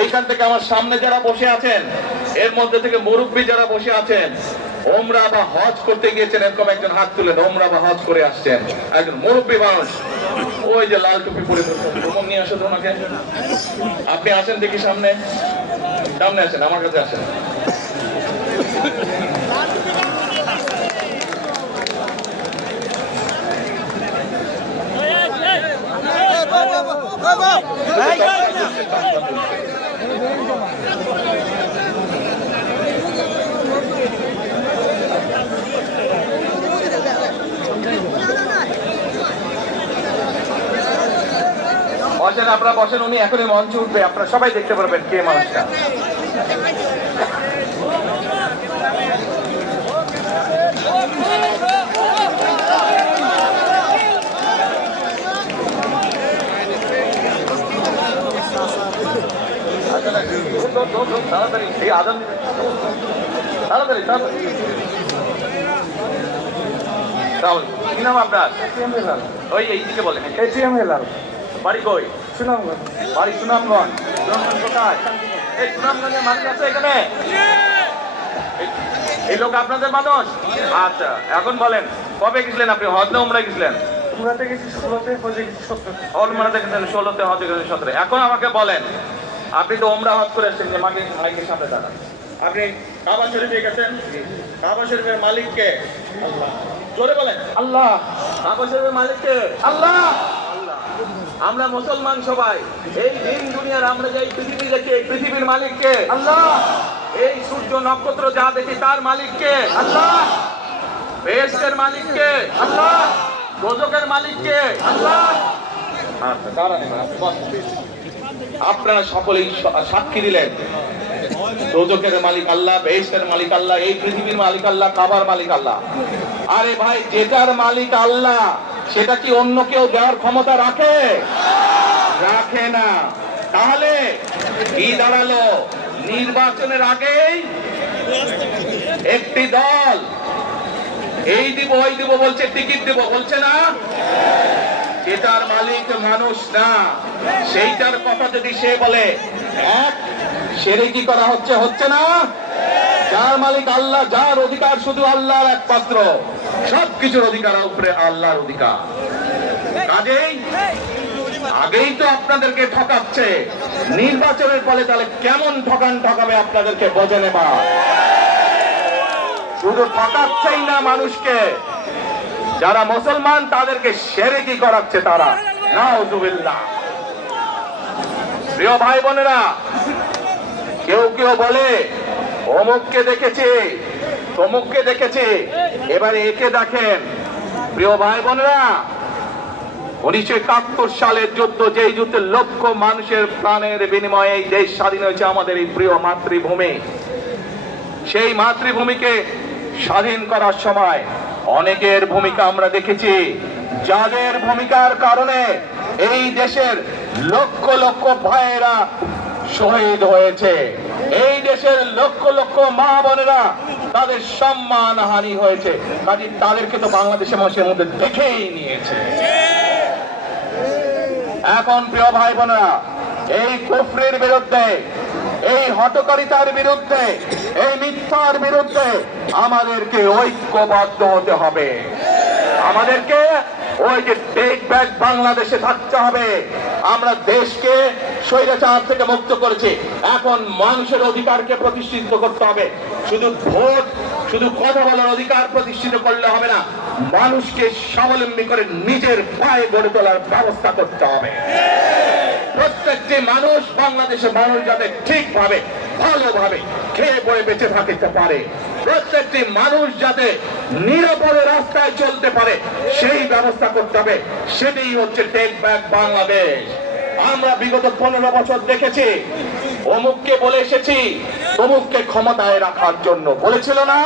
এইখান থেকে আমার সামনে যারা বসে আছেন, এর মধ্যে থেকে মুরব্বী যারা বসে আছেন, ওমরা বা হজ করতে গিয়েছেন, এরকম একজন হাত তুলেন। ওমরা বা হজ করে আসছেন, একজন মুরব্বী মানুষ, ওই যে লাল টুপি পরে ভ্রমণ নিয়ে আসো তোমাকে। আপনি আসেন দেখি সামনে, সামনে আসেন, আমার কাছে আসেন। বসেন, আপনারা বসেন, উনি এখনই মঞ্চে উঠবে, আপনারা সবাই দেখতে পারবেন কে মানুষটা। তাড়াতাড়ি এই আদান দিবেন, তাড়াতাড়ি তাড়াতাড়ি। কি নাম আপনার? ওই এইদিকে বলেন। এটিএম হেলাল। বাড়ি কই? সুনামগঞ্জ। বাড়ি সুনামগঞ্জ। সুনামগঞ্জ কোথায়? এই সুনামগঞ্জের মানুষ আছে এখানে? এই লোক আপনাদের মানুষ? আচ্ছা, এখন বলেন কবে গেছিলেন আপনি? হজ না উমরায় গেছিলেন? উমরাতে গেছি 16তে, হজে গেছি 17তে। উমরাতে গেছেন 16তে, হজে গেছেন 17। এখন আমাকে বলেন, আপনি তো উমরা হজ করে এসেছেন, যে মালিকের সাথে দাঁড়ান। আপনি কাবা শরীফে গেছেন, কাবা শরীফের মালিক কে? আল্লাহ। জোরে বলেন আল্লাহ। কাবা শরীফের মালিক কে? আল্লাহ। আল্লাহ। আমরা মুসলমান সবাই, এই দিন দুনিয়ার আমরা যে পৃথিবী দেখি, এই পৃথিবীর মালিক কে? আল্লাহ। এই সূর্য নক্ষত্র যা দেখি তার মালিক কে? আল্লাহ। বেহেশতের মালিক কে? আল্লাহ। দোজখের মালিক কে? আল্লাহ। আচ্ছা, দাঁড়ান, আপনারা সকলেই সাক্ষী দিলেন দোজখের মালিক আল্লাহ, বেহেশতের মালিক আল্লাহ, এই পৃথিবীর মালিক আল্লাহ, কাবার মালিক আল্লাহ। আরে ভাই, যেটার মালিক আল্লাহ সেটা কি অন্য কেউ দেওয়ার ক্ষমতা রাখে? রাখে না। তাহলে কি দাঁড়ালো? নির্বাচনের আগেই একটি দল এই দিব ওই দিব বলছে, টিকিট দিব বলছে না? যেটার মালিক মানুষ না, সেইটার কথা যদি সে বলে, এক শিরকি করা হচ্ছে, হচ্ছে না? যার মালিক আল্লাহ, যার অধিকার শুধু আল্লাহর একমাত্র, সবকিছুর অধিকার উপরে আল্লাহর অধিকার। কাজেই আগেই তো আপনাদেরকে ঠকাচ্ছে, নির্বাচনের ফলে তাহলে কেমন ঠকাবে আপনাদেরকে বোঝে নেবা। শুধু ঠকাচ্ছেই না মানুষকে, যারা মুসলমান তাদেরকে শিরকি করাচ্ছে তারা। নাউযুবিল্লাহ। প্রিয় ভাই বোনেরা, কেউ কেউ বলে অমুককে দেখেছে, তমুককে দেখেছে, এবারে একে দেখেন। প্রিয় ভাই বোনেরা, 1971 সালের যুদ্ধ, যেই যুদ্ধে লক্ষ মানুষের প্রাণের বিনিময়ে এই দেশ স্বাধীন হয়েছে, আমাদের এই প্রিয় মাতৃভূমি, সেই মাতৃভূমিকে স্বাধীন করার সময় অনেকের ভূমিকা আমরা দেখেছি, যাদের ভূমিকার কারণে এই দেশের লক্ষ লক্ষ ভাইয়েরা শহীদ হয়েছে, এই দেশের লক্ষ লক্ষ মা বোনেরা তাদের সম্মান হানি হয়েছে। কাজে তাদেরকে তো বাংলাদেশের মানুষের মধ্যে দেখেই নিয়েছে। এখন প্রিয় ভাই বোনেরা, এই কুফরির বিরুদ্ধে, এই হঠকারিতার বিরুদ্ধে, এই মিথ্যার বিরুদ্ধে আমাদেরকে ঐক্যবদ্ধ হতে হবে। আমাদেরকে ওই যে টেক ব্যাক বাংলাদেশে থাকতে হবে। আমরা দেশকে স্বৈরাচার থেকে মুক্ত করেছি, এখন মানুষের অধিকারকে প্রতিষ্ঠিত করতে হবে। শুধু ভোট, শুধু কথা বলার অধিকার প্রতিষ্ঠিত করলে হবে না, মানুষকে স্বাবলম্বী করে নিজের পায়ে গড়ে তোলার ব্যবস্থা করতে হবে। প্রত্যেকটি মানুষ, বাংলাদেশের মানুষ যাতে ঠিকভাবে ভালোভাবে খেয়ে পড়ে বেঁচে থাকতে পারে, প্রত্যেকটি মানুষ যাতে নিরাপদে রাস্তায় চলতে পারে, সেই ব্যবস্থা করতে হবে। সেটাই হচ্ছে টেক ব্যাক বাংলাদেশ। আমরা বিগত 15 বছর দেখেছি, অমুককে বলে এসেছি তমুককে ক্ষমতায় রাখার জন্য, বলেছিল না?